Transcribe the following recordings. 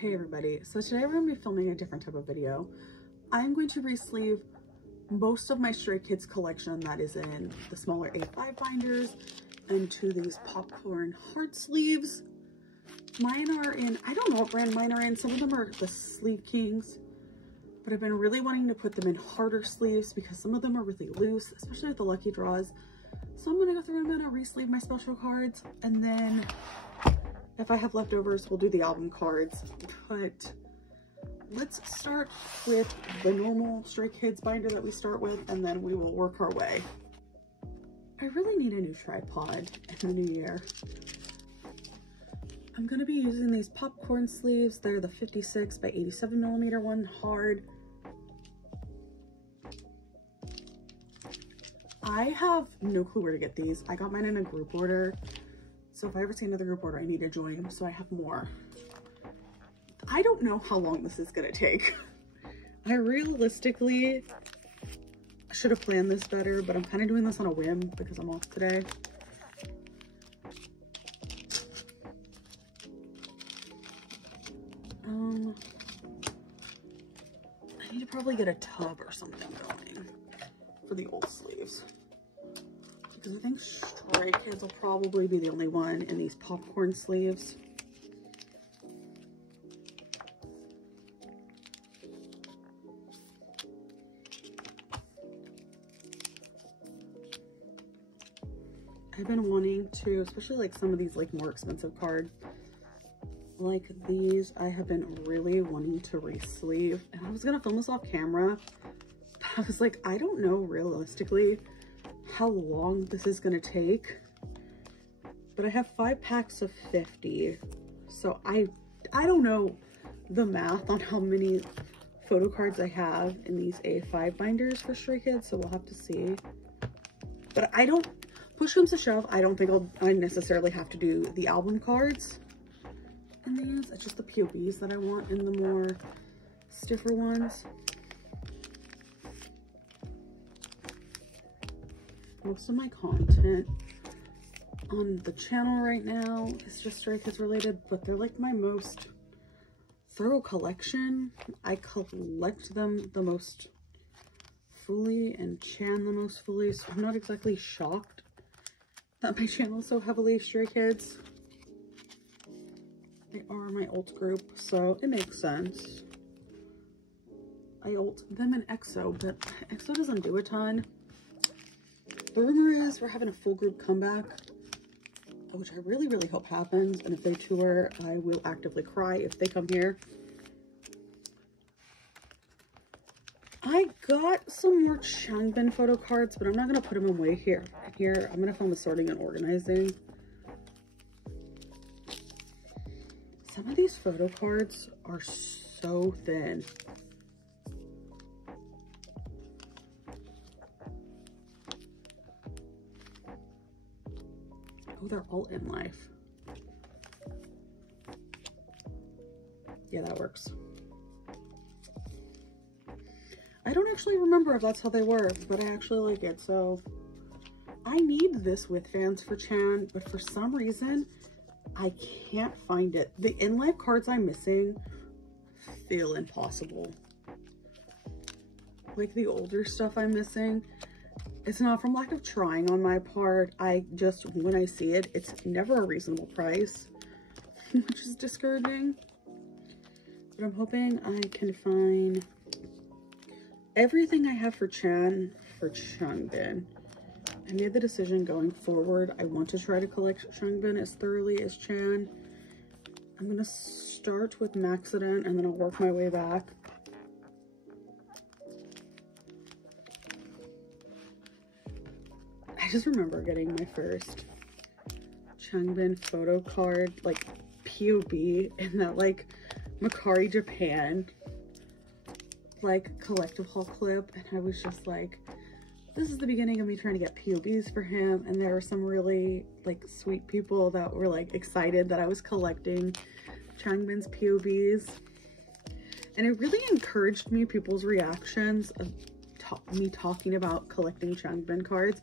Hey everybody, so today we're going to be filming a different type of video. I'm going to re-sleeve most of my Stray Kids collection that is in the smaller A5 binders into these popcorn heart sleeves. Mine are in, I don't know what brand mine are in, some of them are the Sleeve Kings, but I've been really wanting to put them in harder sleeves because some of them are really loose, especially with the Lucky Draws. So I'm going to go through and I'm going to re-sleeve my special cards, and then if I have leftovers, we'll do the album cards. But let's start with the normal Stray Kids binder that we start with, and then we will work our way. I really need a new tripod in the new year. I'm going to be using these popcorn sleeves. They're the 56 by 87 millimeter one, hard. I have no clue where to get these. I got mine in a group order. So if I ever see another group order, I need to join so I have more. I don't know how long this is gonna take. I realistically should have planned this better, but I'm kind of doing this on a whim because I'm off today. I need to probably get a tub or something going for the old sleeves, because I think Stray Kids will probably be the only one in these popcorn sleeves. I've been wanting to, especially like some of these like more expensive cards, like these, I have been really wanting to re-sleeve, and I was gonna film this off camera, but I was like, I don't know realistically how long this is gonna take, but I have 5 packs of 50, so I don't know the math on how many photo cards I have in these A5 binders for Stray Kids, so we'll have to see. But I don't, push comes to shove, I don't think I necessarily have to do the album cards in these. It's just the POBs that I want in the more stiffer ones. Most of my content on the channel right now is just Stray Kids related, but they're like my most thorough collection. I collect them the most fully and Chan the most fully, so I'm not exactly shocked that my channel is so heavily Stray Kids. They are my alt group, so it makes sense. I alt them in EXO, but EXO doesn't do a ton. The rumor is we're having a full group comeback, which I really, really hope happens. And if they tour, I will actively cry if they come here. I got some more Changbin photo cards, but I'm not going to put them away here. I'm going to film the sorting and organizing. Some of these photo cards are so thin. Oh, they're all in life. Yeah, that works. I don't actually remember if that's how they were, but I actually like it. So I need this with fans for Chan, but for some reason, I can't find it. The in-life cards I'm missing feel impossible. Like the older stuff I'm missing. It's not from lack of trying on my part. I just, when I see it, it's never a reasonable price, which is discouraging. But I'm hoping I can find everything I have for Chan for Changbin. I made the decision going forward, I want to try to collect Changbin as thoroughly as Chan. I'm going to start with Maxident and then I'll work my way back. I just remember getting my first Changbin photo card, like POB, in that like Macari Japan like collective haul clip, and I was just like, this is the beginning of me trying to get POBs for him. And there were some really like sweet people that were like excited that I was collecting Changbin's POBs, and it really encouraged me, people's reactions of me talking about collecting Changbin cards.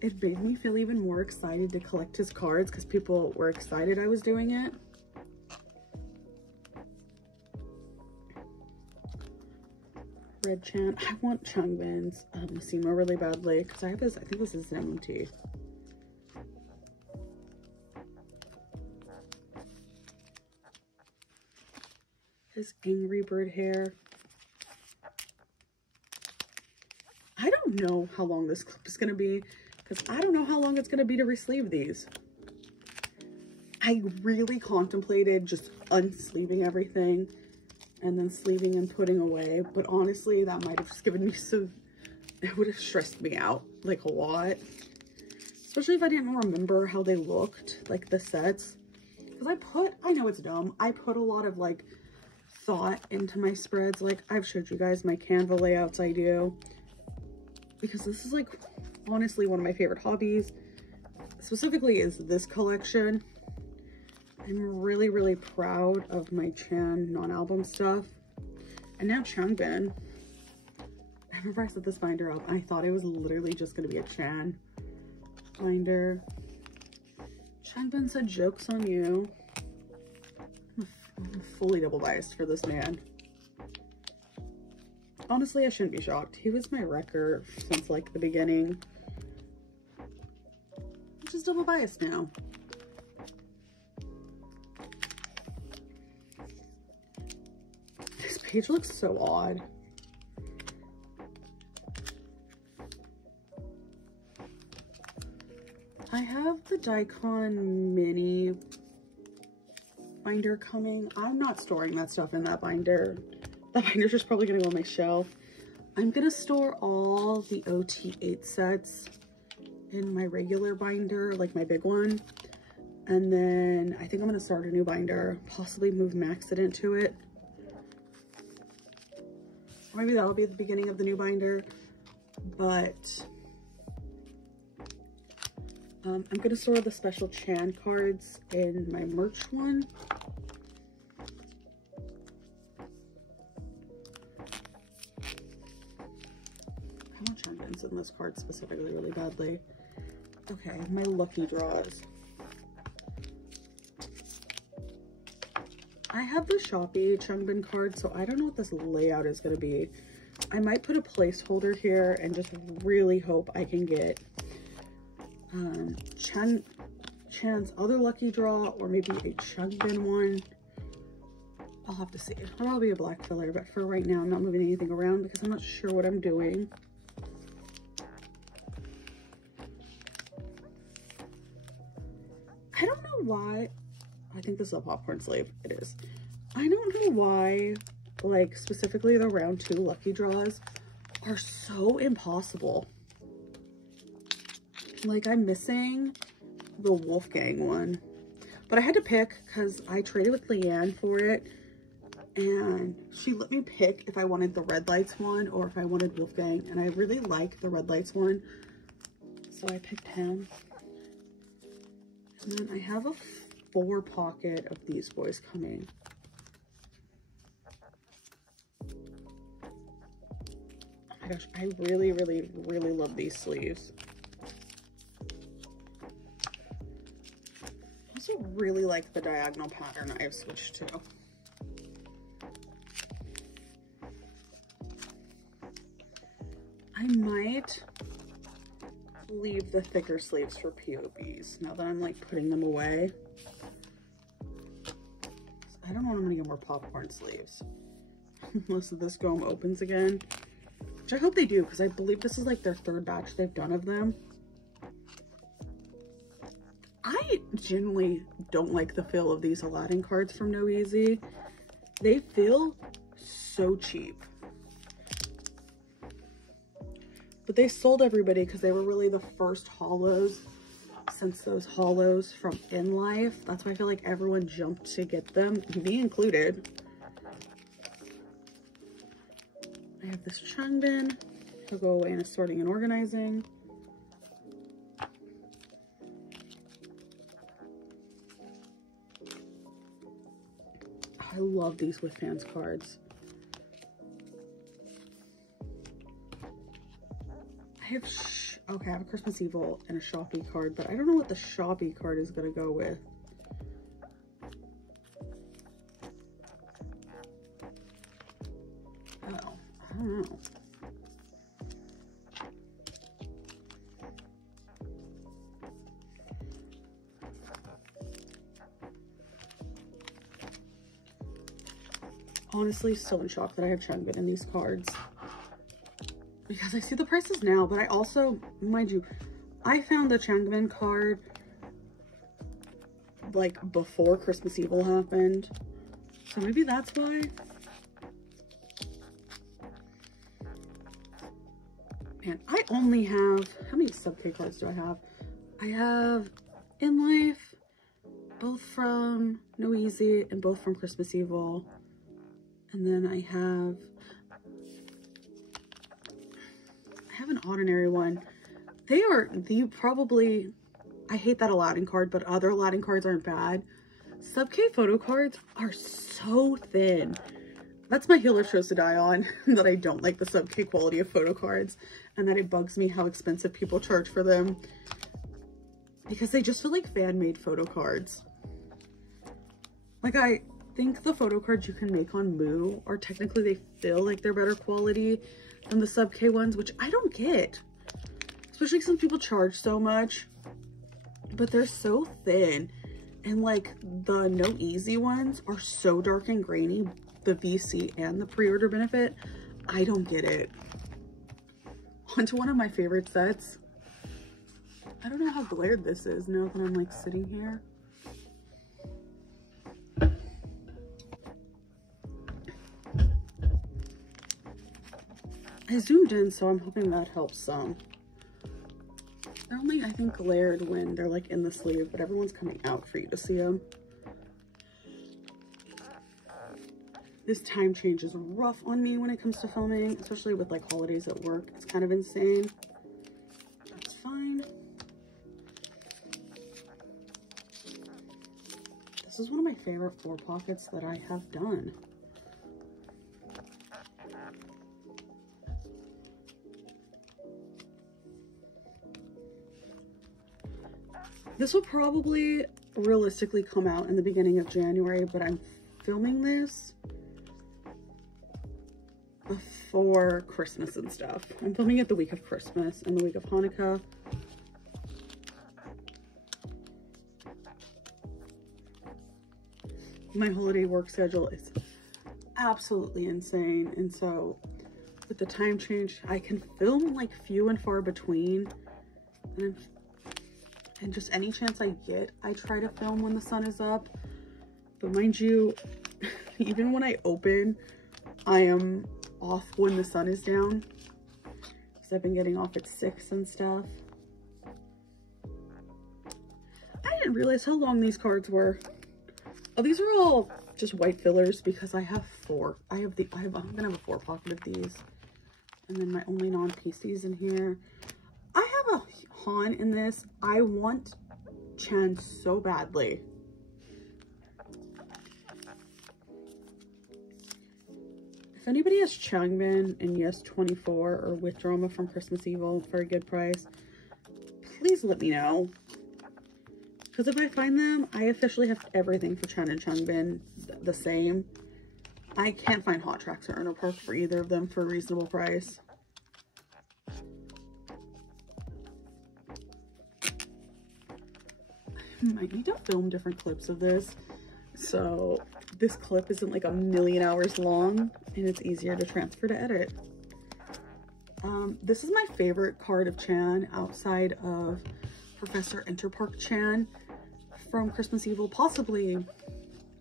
It made me feel even more excited to collect his cards because people were excited I was doing it. red Chan. I want Changbin's Massimo really badly because I have this, I think this is an MT. His Angry Bird hair. I don't know how long this clip is going to be because I don't know how long it's going to be to resleeve these. I really contemplated just unsleeving everything and then sleeving and putting away, but honestly that might have just given me some, it would have stressed me out like a lot, especially if I didn't remember how they looked, like the sets, because I know it's dumb, I put a lot of like thought into my spreads. Like I've showed you guys my Canva layouts I do, because this is like honestly one of my favorite hobbies, specifically is this collection. I'm really, really proud of my Chan non-album stuff. And now Changbin. I remember I set this binder up. I thought it was literally just going to be a Chan binder. Changbin said, "Joke's on you." I'm fully double biased for this man. Honestly, I shouldn't be shocked. He was my wrecker since like the beginning. I'm just double biased now. This page looks so odd. I have the Daikon mini binder coming. I'm not storing that stuff in that binder. That binder's just probably gonna go on my shelf. I'm gonna store all the OT8 sets in my regular binder, like my big one. And then I think I'm gonna start a new binder, possibly move Maxident to it. Or maybe that'll be at the beginning of the new binder, but I'm gonna store the special Chan cards in my merch one. I want Changbin's in this card specifically really badly. Okay, my lucky draws. I have the Shopee Changbin card, so I don't know what this layout is going to be. I might put a placeholder here and just really hope I can get Chan's other lucky draw, or maybe a Changbin one. I'll have to see. It'll probably be a black filler, but for right now, I'm not moving anything around because I'm not sure what I'm doing. I don't know why. I think this is a popcorn sleeve. It is. I don't know why, like, specifically the round 2 lucky draws are so impossible. Like, I'm missing the Wolfgang one. But I had to pick because I traded with Leanne for it. And she let me pick if I wanted the Red Lights one or if I wanted Wolfgang. And I really like the Red Lights one. So I picked him. And then I have a 4 pocket of these boys coming. Oh my gosh, I really, really, really love these sleeves. I also really like the diagonal pattern I've switched to. I might leave the thicker sleeves for POBs now that I'm like putting them away. I don't know when I'm gonna get more popcorn sleeves unless this Gome opens again, which I hope they do because I believe this is like their 3rd batch they've done of them. I genuinely don't like the feel of these Aladdin cards from No Easy. They feel so cheap. But they sold everybody because they were really the first holos since those holos from In Life. That's why I feel like everyone jumped to get them, me included. I have this Changbin. He'll go away in a sorting and organizing. I love these with fans cards. I have, okay, I have a Christmas Evil and a Shopee card, but I don't know what the Shopee card is going to go with. Oh, don't know. Honestly, still in shock that I have Changbin in these cards. Because I see the prices now, but I also, mind you, I found the Changbin card like before Christmas Evil happened. So maybe that's why. Man, I only have, how many sub-K cards do I have? I have In Life, both from No Easy and both from Christmas Evil. And then I have an ordinary one. They are probably, I hate that Aladdin card, but other Aladdin cards aren't bad. Sub-K photo cards are so thin. That's my healer chose to die on, that I don't like the sub-K quality of photo cards, and that it bugs me how expensive people charge for them. Because they just feel like fan-made photo cards. Like, I think the photo cards you can make on Moo are technically, they feel like they're better quality than the sub-K ones, which I don't get. Especially since people charge so much. But they're so thin. And like the No Easy ones are so dark and grainy, the VC and the pre-order benefit. I don't get it. On to one of my favorite sets. I don't know how glared this is now that I'm like sitting here. I zoomed in, so I'm hoping that helps some. They're only, I think, glared when they're like in the sleeve, but everyone's coming out for you to see them. This time change is rough on me when it comes to filming, especially with like holidays at work. It's kind of insane. That's fine. This is one of my favorite 4 pockets that I have done. This will probably realistically come out in the beginning of January, but I'm filming this before Christmas and stuff. I'm filming it the week of Christmas and the week of Hanukkah. My holiday work schedule is absolutely insane, and so with the time change, I can film like few and far between, and just any chance I get, I try to film when the sun is up. But mind you, even when I open, I am off when the sun is down, because I've been getting off at 6 and stuff. I didn't realize how long these cards were. Oh, these are all just white fillers because I have 4. I'm gonna have a 4 pocket of these, and then my only non-PCs in here. I have a Han in this. I want Chan so badly. If anybody has Changbin and Yes 24 or With Drama from Christmas Evil for a good price, please let me know. Because if I find them, I officially have everything for Chan and Changbin the same. I can't find Hot Tracks or Inner Park for either of them for a reasonable price. I might need to film different clips of this, so this clip isn't like a million hours long and it's easier to transfer to edit. This is my favorite card of Chan outside of Professor Interpark Chan from Christmas Evil, possibly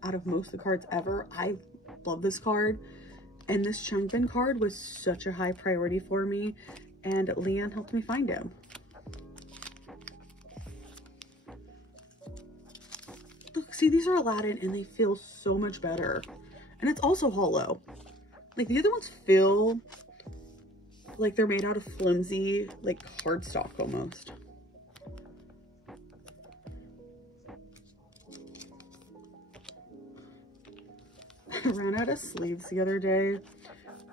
out of most of the cards ever. I love this card, and this Changbin card was such a high priority for me, and Leanne helped me find him. Look, see, these are Aladdin and they feel so much better. And it's also hollow. Like the other ones feel like they're made out of flimsy, like cardstock almost. I ran out of sleeves the other day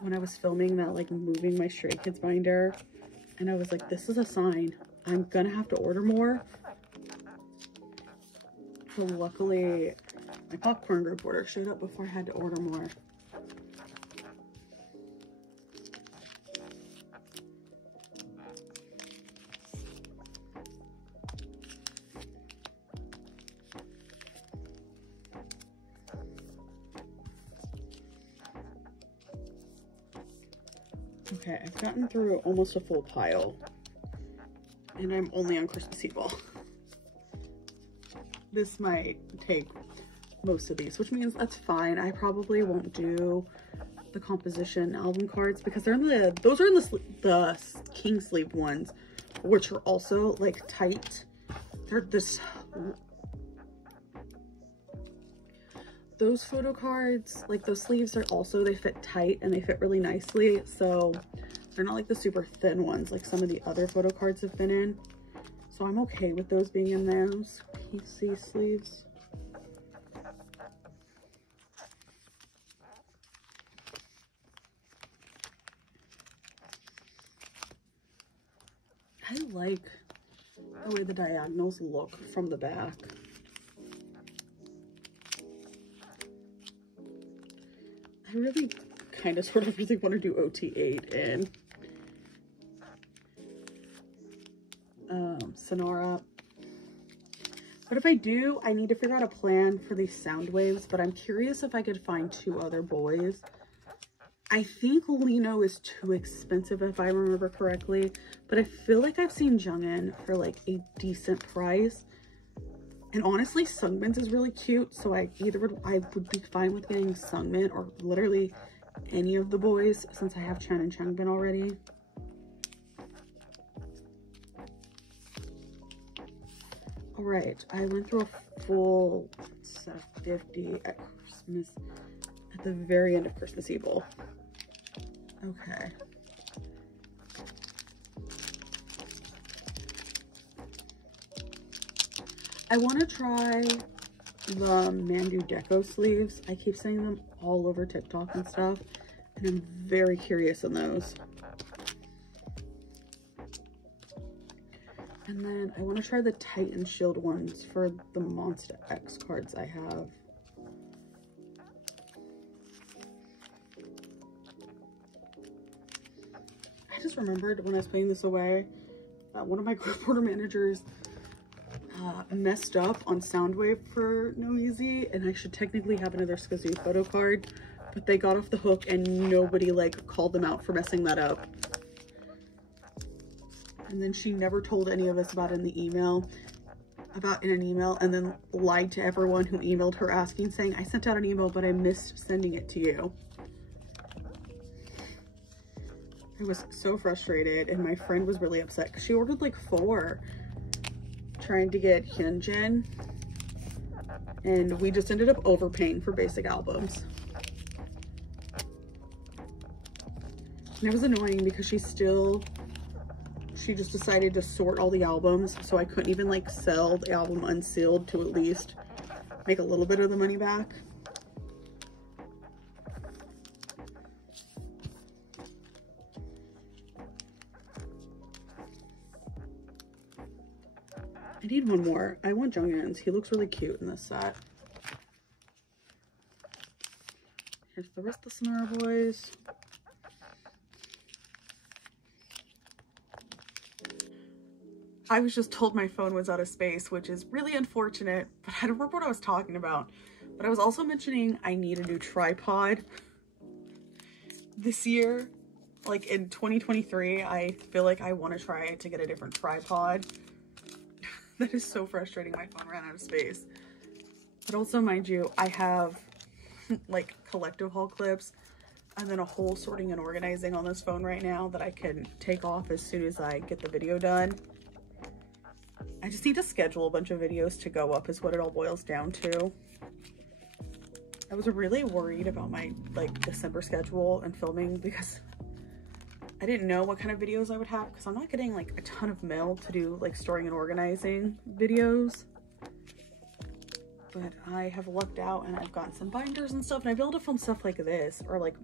when I was filming that like moving my Stray Kids binder. And I was like, this is a sign. I'm gonna have to order more. So luckily, my popcorn group order showed up before I had to order more. Okay, I've gotten through almost a full pile, and I'm only on Christmas Eve. This might take most of these, which means that's fine. I probably won't do the composition album cards because they're in the, those are in the king sleeve ones, which are also like tight. They're this, those photo cards, like those sleeves are also, they fit tight and they fit really nicely. So they're not like the super thin ones like some of the other photo cards have been in. So I'm okay with those being in those PC sleeves. I like the way the diagonals look from the back. I really kind of sort of really want to do OT8 in Sonora. But if I do, I need to figure out a plan for these sound waves, but I'm curious if I could find 2 other boys. I think Lino is too expensive if I remember correctly, but I feel like I've seen Jungin for like a decent price. And honestly, Sungmin's is really cute, so I would be fine with getting Sungmin or literally any of the boys since I have Chen and Changbin already. All right, I went through a full set of 50 at Christmas, at the very end of Christmas Eve. Okay. I want to try the Mandu Deco sleeves. I keep seeing them all over TikTok and stuff, and I'm very curious in those. And then I want to try the Titan Shield ones for the Monster X cards I have. I just remembered when I was putting this away, one of my group order managers messed up on Soundwave for Noisy, and I should technically have another Skazoo photo card, but they got off the hook and nobody like called them out for messing that up. And then she never told any of us about it in the email, in an email, and then lied to everyone who emailed her asking, saying, I sent out an email, but I missed sending it to you. I was so frustrated, and my friend was really upset because she ordered like 4 trying to get Hyunjin, and we just ended up overpaying for basic albums. And it was annoying because she just decided to sort all the albums, so I couldn't even like sell the album unsealed to at least make a little bit of the money back. I need one more. I want Junghyun's. He looks really cute in this set. Here's the rest of the Sonora boys. I was just told my phone was out of space, which is really unfortunate, but I don't remember what I was talking about. But I was also mentioning I need a new tripod this year. Like in 2023, I feel like I want to try to get a different tripod. That is so frustrating. My phone ran out of space. But also, mind you, I have like collective haul clips and then a whole sorting and organizing on this phone right now that I can take off as soon as I get the video done. I just need to schedule a bunch of videos to go up is what it all boils down to. I was really worried about my like December schedule and filming because I didn't know what kind of videos I would have because I'm not getting like a ton of mail to do like storing and organizing videos. But I have lucked out and I've gotten some binders and stuff, and I've been able to film stuff like this, or like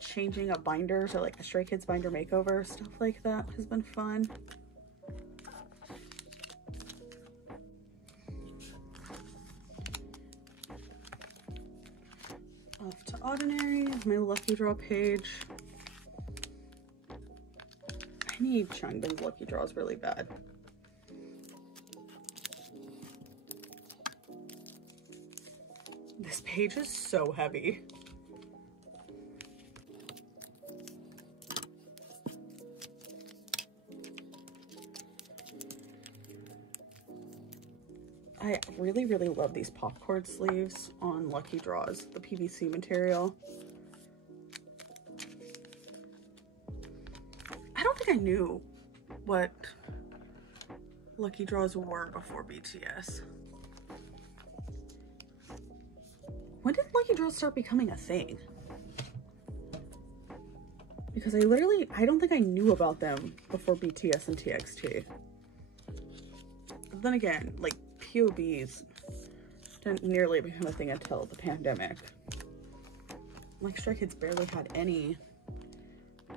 changing up binders, or like a Stray Kids binder makeover. Stuff like that has been fun. Off to Ordinary, my lucky draw page. I need Changbin's lucky draws really bad. This page is so heavy. I really, really love these popcorn sleeves on Lucky Draws, the PVC material. I don't think I knew what Lucky Draws were before BTS. When did Lucky Draws start becoming a thing? Because I don't think I knew about them before BTS and TXT. But then again, like, POBs didn't nearly become a thing until the pandemic. Like, Stray Kids barely had any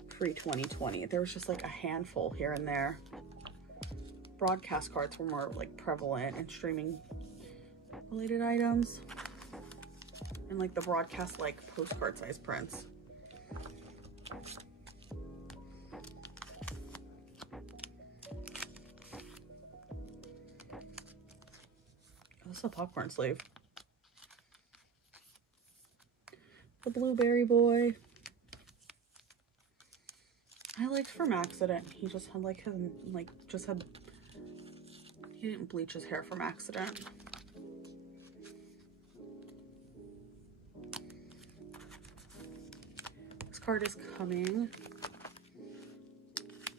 pre-2020. There was just like a handful here and there. Broadcast cards were more like prevalent in streaming related items. And like the broadcast like postcard size prints. This is a popcorn sleeve. The Blueberry Boy. I liked From Accident. He just had like he didn't bleach his hair from accident. This card is coming.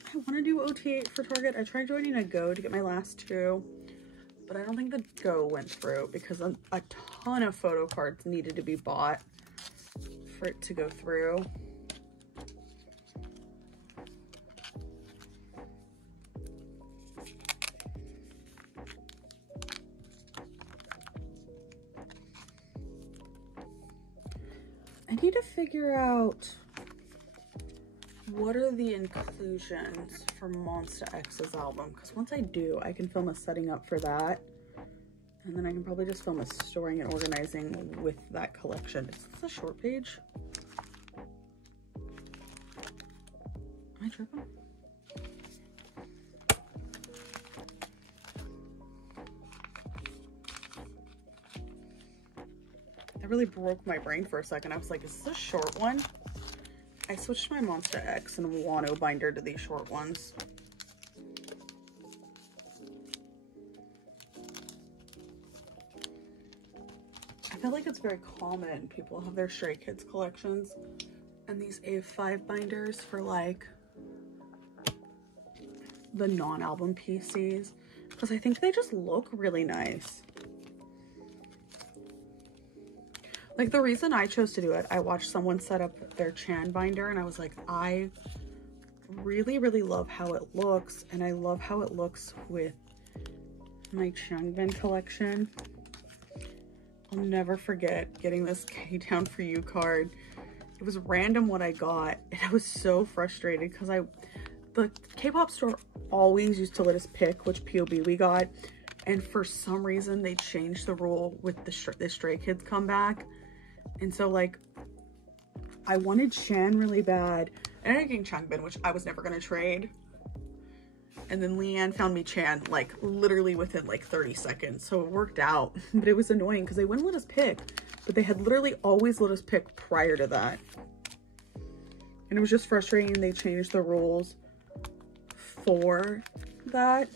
I want to do OT8 for Target. I tried joining a Go to get my last two, but I don't think the Go went through because a ton of photo cards needed to be bought for it to go through. I need to figure out what are the inclusions for Monsta X's album, because once I do, I can film a setting up for that, and then I can probably just film a storing and organizing with that collection. Is this a short page? Am I tripping? That really broke my brain for a second. I was like, is this a short one? I switched my Monsta X and Wano binder to these short ones. I feel like it's very common. People have their Stray Kids collections and these A5 binders for like the non-album PCs, because I think they just look really nice. Like, the reason I chose to do it, I watched someone set up their Chan binder and I was like, I really, really love how it looks, and I love how it looks with my Changbin collection. I'll never forget getting this K Down For You card. It was random what I got, and I was so frustrated because the K-pop store always used to let us pick which POB we got, and for some reason they changed the rule with the Stray Kids comeback. And so, like, I wanted Chan really bad. I ended up getting Changbin, which I was never going to trade. And then Leanne found me Chan, like, literally within, like, 30 seconds. So it worked out. But it was annoying because they wouldn't let us pick. But they had literally always let us pick prior to that. And it was just frustrating. They changed the rules for that.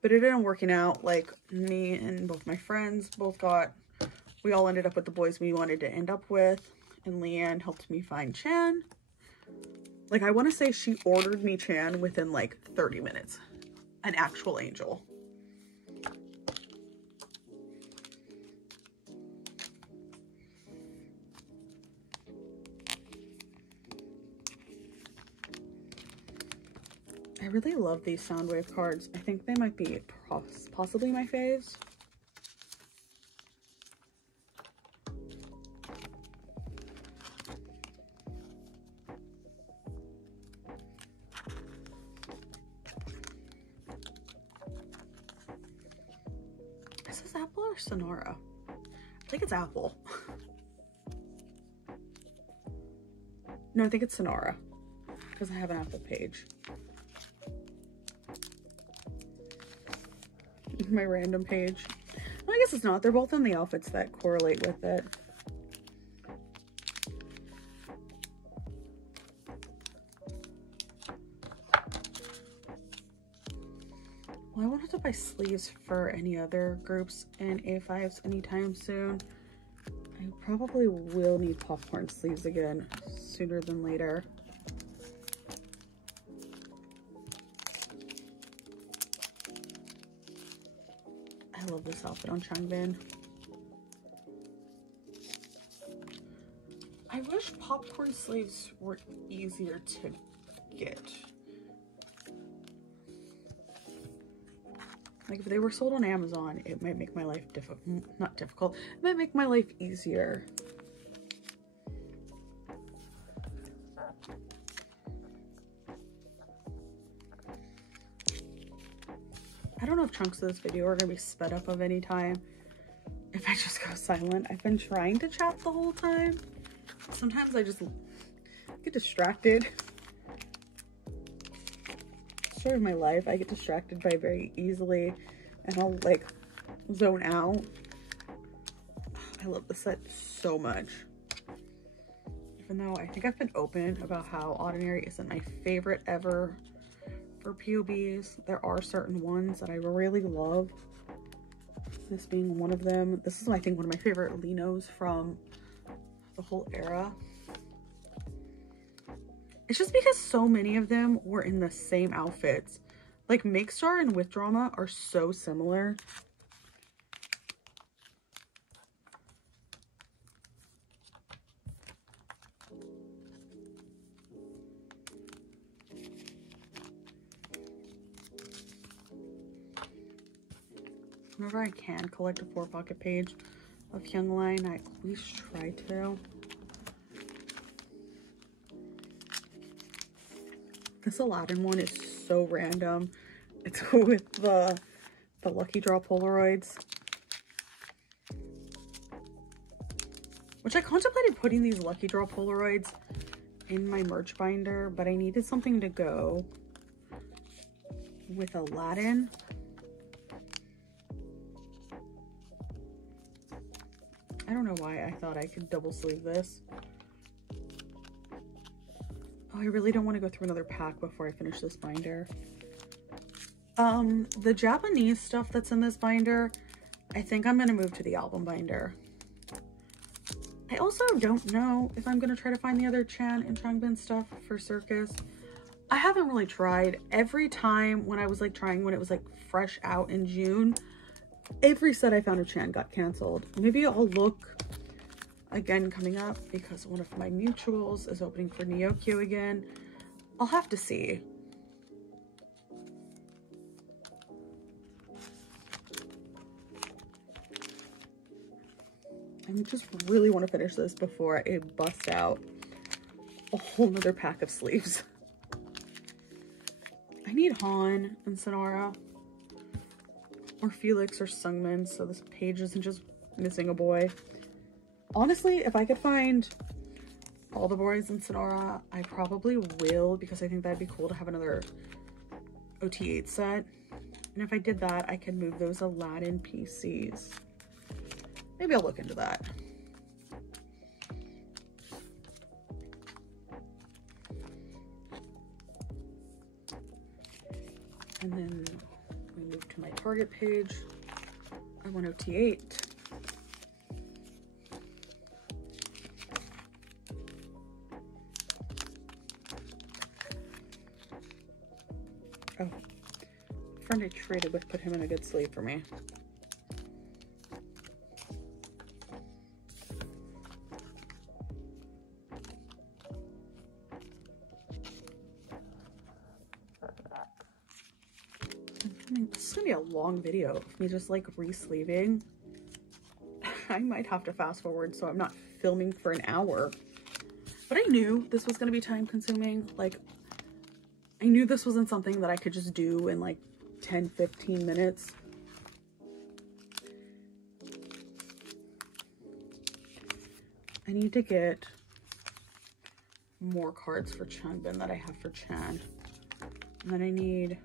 But it ended up working out. Like, me and both my friends both got... We all ended up with the boys we wanted to end up with, and Leanne helped me find Chan. Like, I want to say she ordered me Chan within like 30 minutes. An actual angel. I really love these Soundwave cards. I think they might be possibly my faves. Apple or Sonora? I think it's Apple. No, I think it's Sonora because I have an Apple page. My random page. Well, I guess it's not. They're both in the outfits that correlate with it. Well, I wanted to buy sleeves for any other groups in A5s anytime soon. I probably will need popcorn sleeves again sooner than later. I love this outfit on Changbin. I wish popcorn sleeves were easier to get. Like if they were sold on Amazon, it might make my life not difficult, it might make my life easier. I don't know if chunks of this video are gonna be sped up of any time if I just go silent. I've been trying to chat the whole time. Sometimes I just get distracted. Story of my life, I get distracted by very easily and I'll like zone out. I love this set so much. Even though I think I've been open about how Ordinary isn't my favorite ever for POBs, there are certain ones that I really love. This being one of them. This is I think one of my favorite Linos from the whole era. It's just because so many of them were in the same outfits. Like Make Star and With Drama are so similar. Whenever I can collect a 4-pocket page of Young Line, I always try to. This Aladdin one is so random. It's with the Lucky Draw Polaroids. Which I contemplated putting these Lucky Draw Polaroids in my merch binder, but I needed something to go with Aladdin. I don't know why I thought I could double sleeve this. Oh, I really don't want to go through another pack before I finish this binder. The Japanese stuff that's in this binder, I think I'm going to move to the album binder. I also don't know if I'm going to try to find the other Chan and Changbin stuff for Circus. I haven't really tried. Every time when I was like trying when it was like fresh out in June, every set I found of Chan got canceled. Maybe I'll look again coming up because one of my mutuals is opening for Nyokyo again. I'll have to see. I just really want to finish this before I bust out a whole nother pack of sleeves. I need Han and Sonora or Felix or Sungmin so this page isn't just missing a boy. Honestly, if I could find all the boys in Sonora, I probably will because I think that'd be cool to have another OT8 set. And if I did that, I could move those Aladdin PCs. Maybe I'll look into that. And then we move to my Target page. I want OT8. Oh, the friend I traded with put him in a good sleeve for me. This is gonna be a long video of me just like re-sleeving. I might have to fast forward so I'm not filming for an hour. But I knew this was gonna be time consuming. Like, I knew this wasn't something that I could just do in like 10-15 minutes. I need to get more cards for Changbin that I have for Chan. And then I need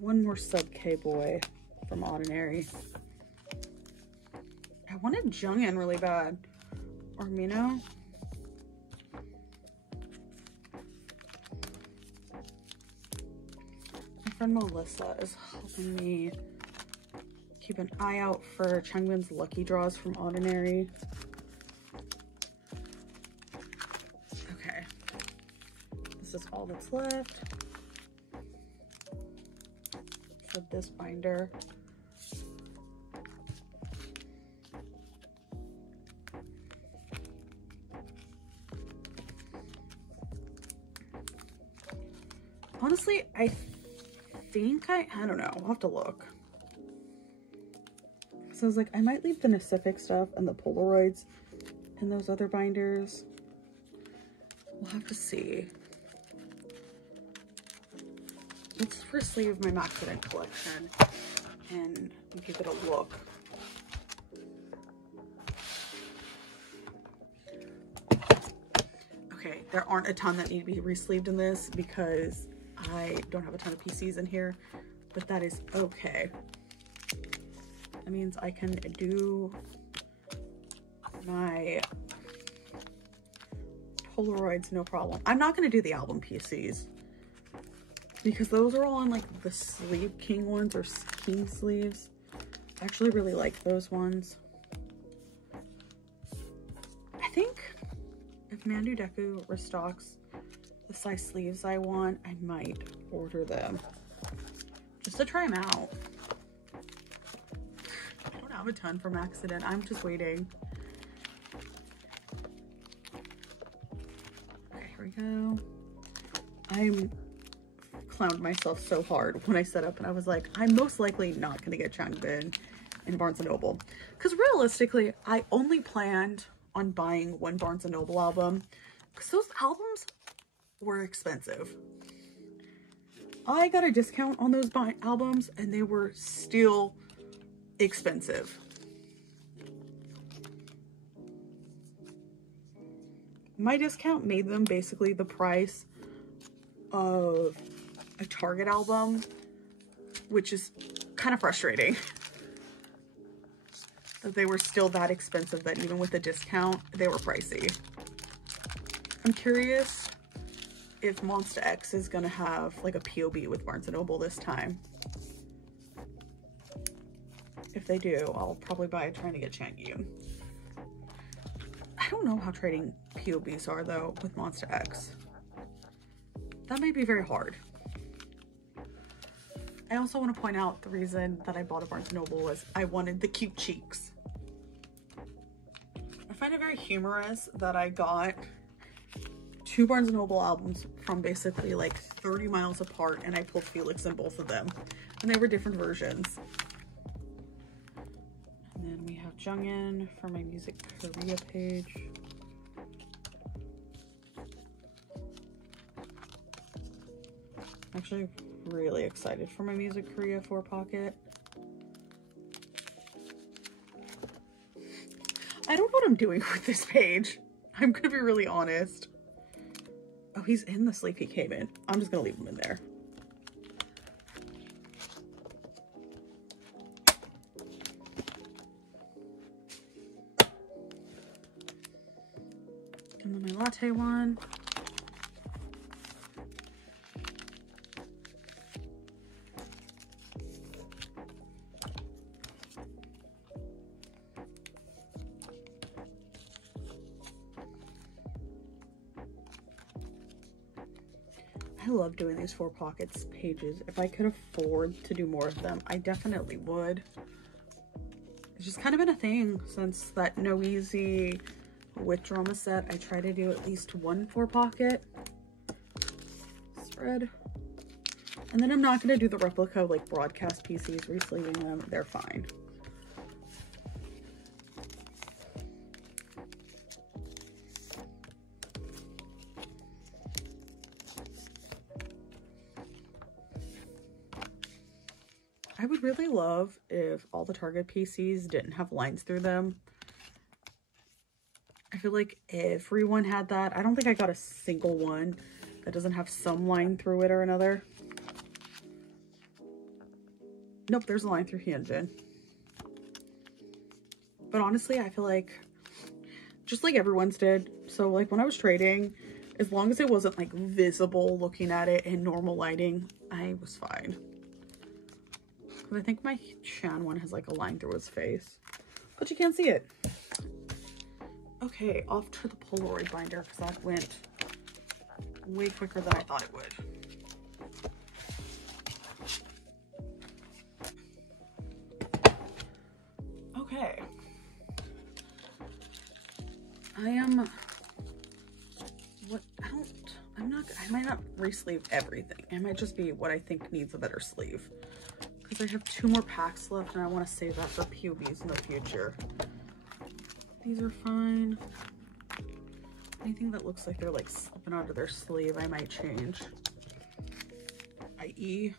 one more sub K boy from Ordinary. I wanted Jungin really bad. Or Mino. My friend Melissa is helping me keep an eye out for Changbin's lucky draws from Ordinary. Okay, this is all that's left for this binder. Honestly, I think I don't know, I'll have to look. So I was like, I might leave the Pacific stuff and the Polaroids in those other binders. We'll have to see. Let's first leave my Maxident collection and give it a look. Okay, there aren't a ton that need to be re-sleeved in this because I don't have a ton of PCs in here, but that is okay. That means I can do my Polaroids no problem. I'm not going to do the album PCs because those are all on like the Sleeve King ones or King sleeves. I actually really like those ones. I think if Mandu Deku restocks the size sleeves I want, I might order them just to try them out. I don't have a ton from Maxident. I'm just waiting. Okay, here we go. I'm clowned myself so hard when I set up and I was like, I'm most likely not going to get Changbin in Barnes & Noble. Because realistically, I only planned on buying one Barnes & Noble album because those albums were expensive. I got a discount on those albums and they were still expensive. My discount made them basically the price of a Target album, which is kind of frustrating that they were still that expensive, that even with a discount they were pricey. I'm curious if Monster X is gonna have like a POB with Barnes & Noble this time. If they do, I'll probably buy it trying to get Changyun. I don't know how trading POBs are though with Monster X. That might be very hard. I also want to point out the reason that I bought a Barnes & Noble was I wanted the cute cheeks. I find it very humorous that I got two Barnes & Noble albums from basically like 30 miles apart and I pulled Felix in both of them. And they were different versions. And then we have Jungin for my Music Korea page. Actually really excited for my Music Korea 4 pocket. I don't know what I'm doing with this page. I'm gonna be really honest. Oh, he's in the sleeve he came in. I'm just gonna leave him in there. And then my latte one. I love doing these 4 pockets pages. If I could afford to do more of them, I definitely would. It's just kind of been a thing since that No Easy with drama set. I try to do at least one 4 pocket spread. And then I'm not going to do the replica like broadcast PCs, resleeving them. They're fine. I would really love if all the Target PCs didn't have lines through them. I feel like everyone had that. I don't think I got a single one that doesn't have some line through it or another. Nope, there's a line through Hyunjin. But honestly, I feel like just like everyone's did. So like when I was trading, as long as it wasn't like visible looking at it in normal lighting, I was fine. I think my Shan one has like a line through his face, but you can't see it. Okay, off to the Polaroid binder because that went way quicker than I thought it would. Okay. I might not re-sleeve everything. It might just be what I think needs a better sleeve. Because I have 2 more packs left and I want to save that for POVs in the future. These are fine. Anything that looks like they're like slipping onto their sleeve, I might change. i.e.,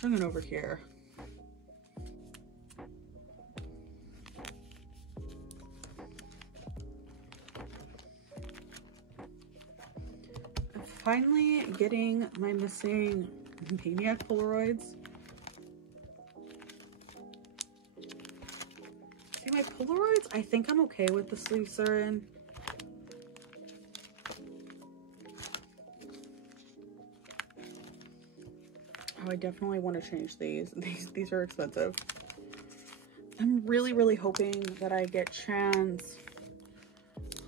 bring it over here. Finally getting my missing Maniac Polaroids. See, my Polaroids, I think I'm okay with the sleeves they're in. Oh, I definitely want to change these. These are expensive. I'm really hoping that I get Chan's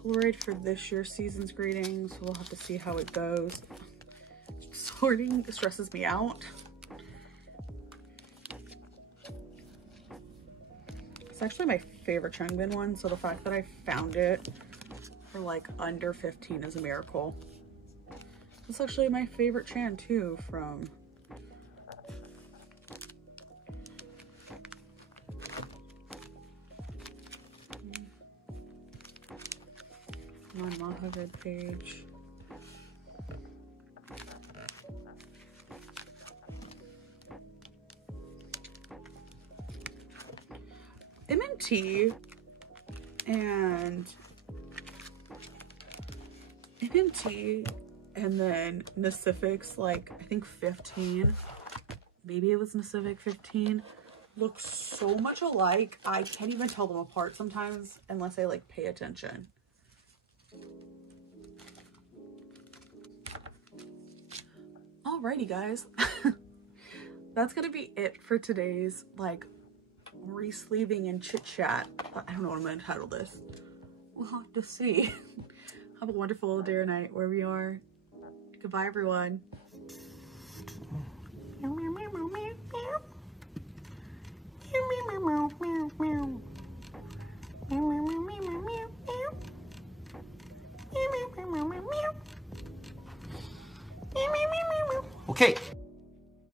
Polaroid for this year's season's greetings. We'll have to see how it goes. Sorting stresses me out. It's actually my favorite Changbin one, so the fact that I found it for like under 15 is a miracle. It's actually my favorite Chan too from on Mahavid page. MMT and then Pacific's like I think 15, maybe it was Pacific 15, look so much alike. I can't even tell them apart sometimes unless I like pay attention. Alrighty guys, that's gonna be it for today's like re-sleeving and chit chat. I don't know what I'm gonna title this. We'll have to see. Have a wonderful day or night wherever you are. Goodbye everyone. Okay.